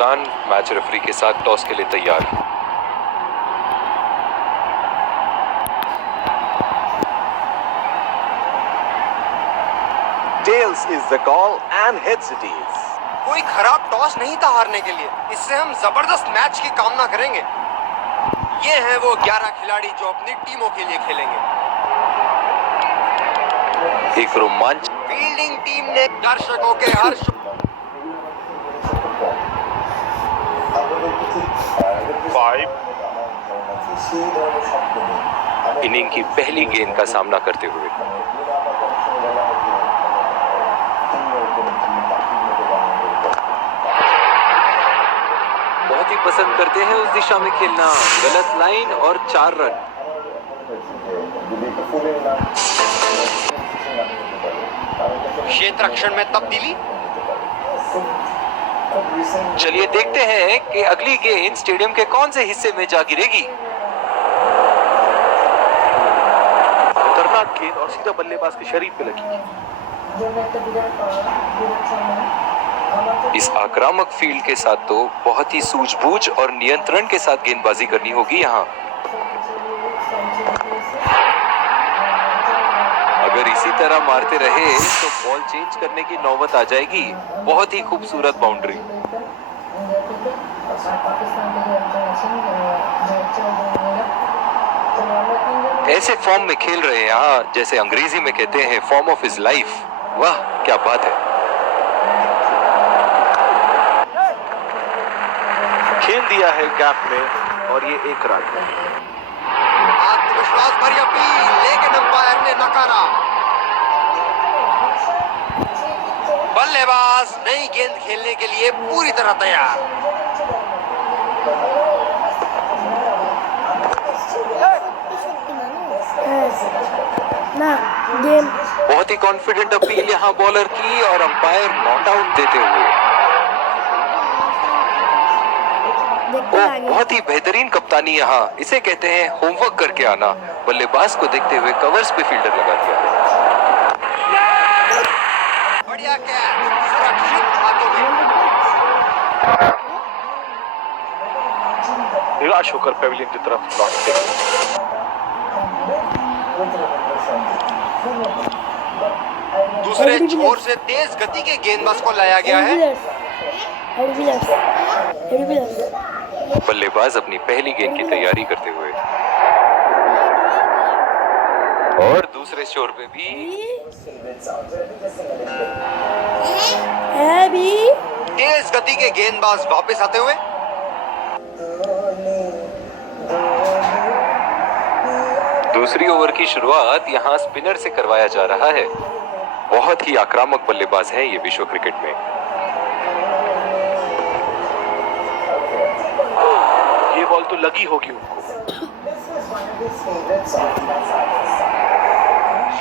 कप्तान match referee के साथ टॉस के लिए तैयार। Tails is the call and heads it is. कोई खराब टॉस नहीं था हारने के लिए। इससे हम जबरदस्त मैच की कामना करेंगे। ये हैं वो 11 खिलाड़ी जो अपनी टीमों के लिए खेलेंगे। एक रोमांच फील्डिंग टीम ने दर्शकों के हर्ष इनिंग की पहली गेंद का सामना करते हुए बहुत ही पसंद करते हैं उस दिशा में खेलना। गलत लाइन और 4 रन। क्षेत्र रक्षण में तब्दीली। चलिए देखते हैं कि अगली गेंद स्टेडियम के कौन से हिस्से में जा गिरेगी। खतरनाक गेंद और सीधा बल्लेबाज के शरीर पे लगी। इस आक्रामक फील्ड के साथ तो बहुत ही सूझबूझ और नियंत्रण के साथ गेंदबाजी करनी होगी यहाँ। अगर इसी तरह मारते रहे तो बॉल चेंज करने की नौबत आ जाएगी। बहुत ही खूबसूरत बाउंड्री। ऐसे फॉर्म में खेल रहे हैं यहाँ, जैसे अंग्रेजी में कहते हैं फॉर्म ऑफ हिज लाइफ। वाह क्या बात है। खेल दिया है गैप में और ये 1 रन। आत्मविश्वास भरी अपील, लेकिन अंपायर ने नकारा। बल्लेबाज नई गेंद खेलने के लिए पूरी तरह तैयार। बहुत ही कॉन्फिडेंट अपील यहाँ बॉलर की और अंपायर नॉट आउट देते हुए। बहुत ही बेहतरीन कप्तानी यहाँ। इसे कहते हैं होमवर्क करके आना। बल्लेबाज को देखते हुए कवर्स पे फील्डर लगा दिया। बढ़िया कैच, सुरक्षित हाथों में। निराश होकर पेविलियन की तरफ लौटते। दूसरे छोर से तेज गति के गेंदबाज को लाया गया है। बल्लेबाज अपनी पहली गेंद की तैयारी करते हुए और दूसरे छोर पे भी तेज गति के गेंदबाज वापस आते हुए। दूसरी ओवर की शुरुआत यहाँ स्पिनर से करवाया जा रहा है। बहुत ही आक्रामक बल्लेबाज है ये विश्व क्रिकेट में। ये बॉल तो लगी होगी उनको।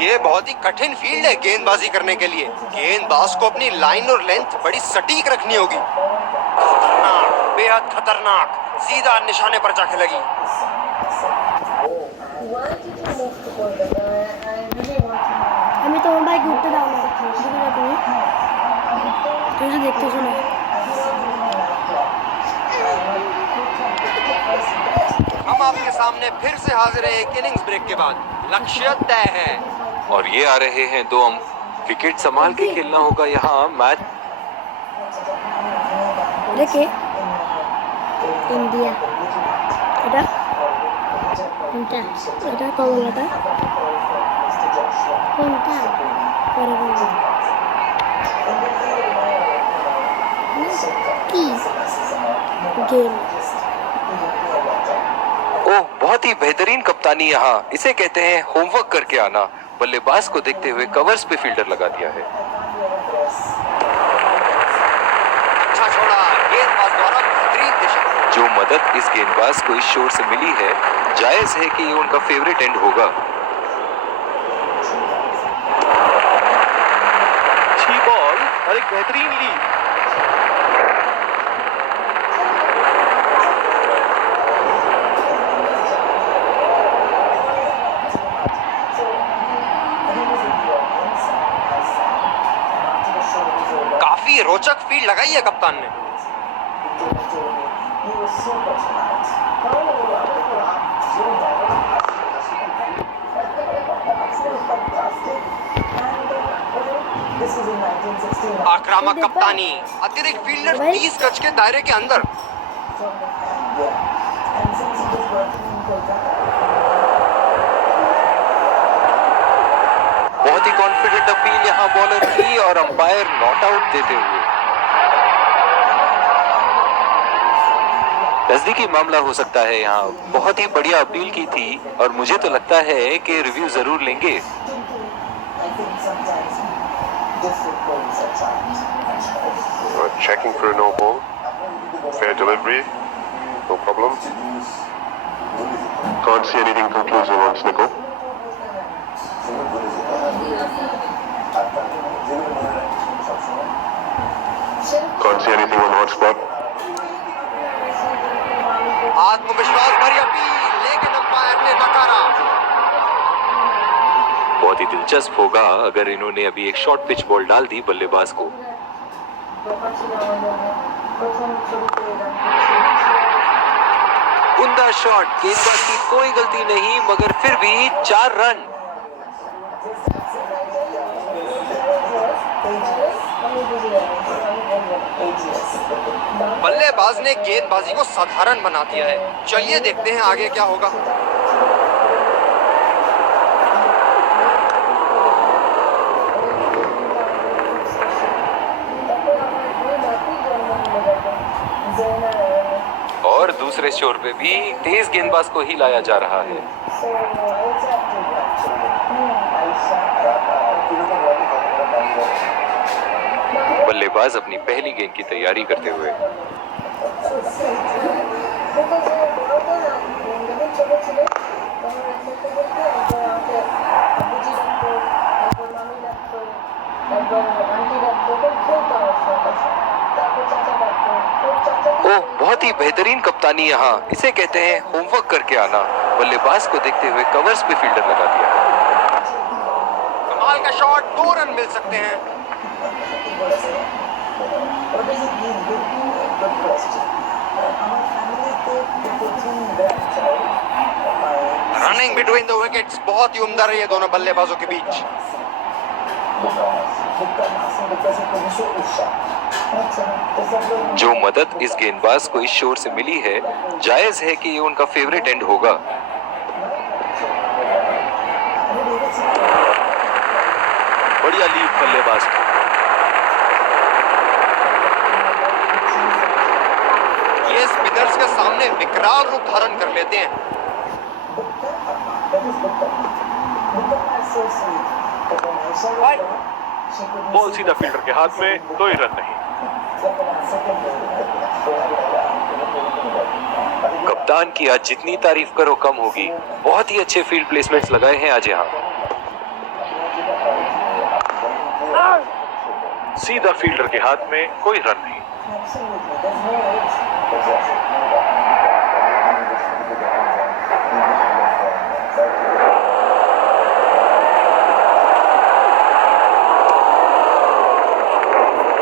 ये बहुत ही कठिन फील्ड है गेंदबाजी करने के लिए। गेंदबाज को अपनी लाइन और लेंथ बड़ी सटीक रखनी होगी। खतरनाक, बेहद खतरनाक, सीधा निशाने पर जाके लगी। আমি তোমার বাইক ঘুরতে দাও না, তুমি তো দেখতেছো না। हम आपके सामने फिर से हाजिर है एक इनिंग्स ब्रेक के बाद। लक्ष्य तय है और ये आ रहे हैं 2 अंक। विकेट संभाल के खेलना होगा यहाँ। मैच দেখে ইন্ডিয়া এটা কোনটা, এটা কমলাটা কোনটা পরে বলবো কি गेम। ओह बहुत ही बेहतरीन कप्तानी यहाँ। इसे कहते हैं होमवर्क करके आना। बल्लेबाज को देखते हुए कवर्स पे फील्डर लगा दिया है। अच्छा छोड़ा, गेंदबाज द्वारा बेहतरीन दिशा। जो मदद इस गेंदबाज को इस शोर से मिली है, जायज है कि ये उनका फेवरेट एंड होगा। अच्छी बॉल और एक बेहतरीन लीड। काफी रोचक फील्ड लगाई है कप्तान ने। आक्रामक कप्तानी, अतिरिक्त फील्डर 30 गज के दायरे के अंदर। बहुत ही कॉन्फिडेंट अपील यहाँ बॉलर की और अंपायर नॉट आउट देते हुए। नजदीकी मामला हो सकता है यहाँ। बहुत ही बढ़िया अपील की थी और मुझे तो लगता है कि रिव्यू जरूर लेंगे। Checking for a no ball. Fair delivery. No problem. Can't see anything conclusive on Snickle. Can't see anything on hot spot. आत्मविश्वास भरी अपील, लेकिन अंपायर ने नकारा। बहुत ही दिलचस्प होगा अगर इन्होंने अभी एक शॉर्ट पिच बॉल डाल दी बल्लेबाज को। उम्दा शॉट, गेंदबाज की कोई गलती नहीं, मगर फिर भी 4 रन। बल्लेबाज ने गेंदबाजी को साधारण बना दिया है। चलिए देखते हैं आगे क्या होगा। और दूसरे छोर पे भी तेज गेंदबाज को ही लाया जा रहा है। बल्लेबाज अपनी पहली गेंद की तैयारी करते हुए। ओह, बहुत ही बेहतरीन कप्तानी यहाँ। इसे कहते हैं होमवर्क करके आना। बल्लेबाज को देखते हुए कवर्स पे फील्डर लगा दिया। कमाल का शॉट, 2 रन मिल सकते हैं। रनिंग बिटवीन द विकेट्स बहुत ही उम्दा रही है दोनों बल्लेबाजों के बीच। जो मदद इस गेंदबाज को इस शोर से मिली है, जायज है कि ये उनका फेवरेट एंड होगा। बढ़िया लीड बल्लेबाज की। ये स्पिनर्स के सामने विकराल रूप धारण कर लेते हैं। बॉल सीधा फील्डर के हाथ में, कोई रन नहीं। कप्तान की आज जितनी तारीफ करो कम होगी। बहुत ही अच्छे फील्ड प्लेसमेंट्स लगाए हैं आज यहाँ। सीधा फील्डर के हाथ में, कोई रन नहीं।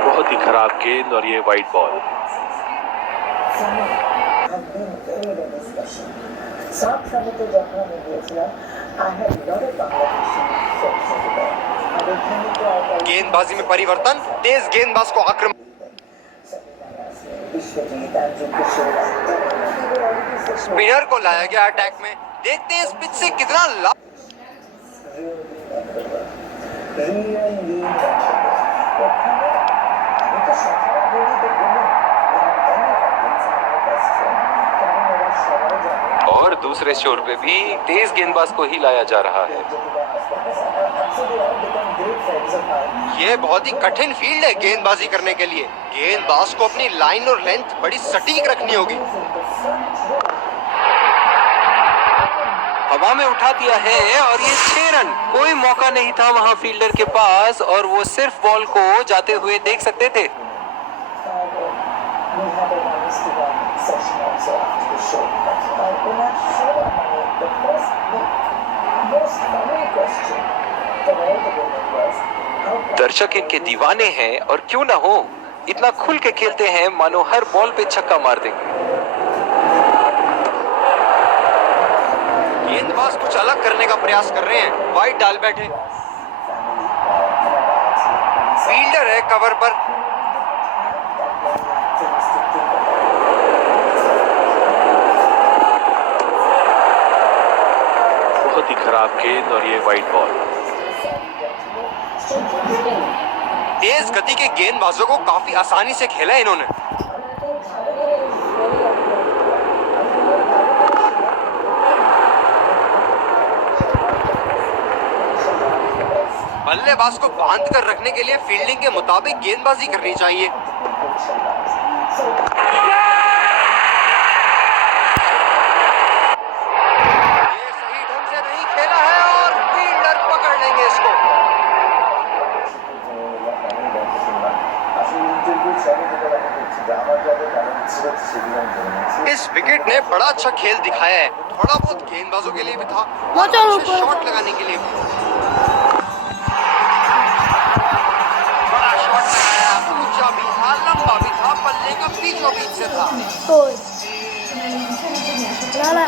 बहुत ही खराब गेंद और ये वाइड बॉल। गेंदबाजी में परिवर्तन, तेज गेंदबाज को आक्रमण। स्पिनर को लाया गया अटैक में। देखते हैं इस पिच से कितना लाभ। और दूसरे छोर पे भी तेज गेंदबाज को ही लाया जा रहा है। ये बहुत ही कठिन फील्ड है गेंदबाजी करने के लिए। गेंदबाज को अपनी लाइन और लेंथ बड़ी सटीक रखनी होगी। हवा में उठा दिया है और ये 6 रन। कोई मौका नहीं था वहां फील्डर के पास और वो सिर्फ बॉल को जाते हुए देख सकते थे। दर्शक इनके दीवाने हैं और क्यों ना हो, इतना खुल के खेलते हैं मानो हर बॉल पे छक्का मार देंगे। गेंदबाज कुछ अलग करने का प्रयास कर रहे हैं, वाइड डाल बैठे। फील्डर है कवर पर। बहुत ही खराब गेंद और ये वाइड बॉल। तेज गति के गेंदबाजों को काफी आसानी से खेला है इन्होंने। बल्लेबाज को बांध कर रखने के लिए फील्डिंग के मुताबिक गेंदबाजी करनी चाहिए। ये सही ढंग से नहीं खेला है और फील्डर पकड़ लेंगे इसको। इस विकेट ने बड़ा अच्छा खेल दिखाया है, थोड़ा बहुत गेंदबाजों के लिए भी था और अच्छे शॉट लगाने के लिए भी। बड़ा शॉट लगाया, ऊंचा भी था, लंबा भी था, बल्ले का बीचों बीच से था। Gol. Lala.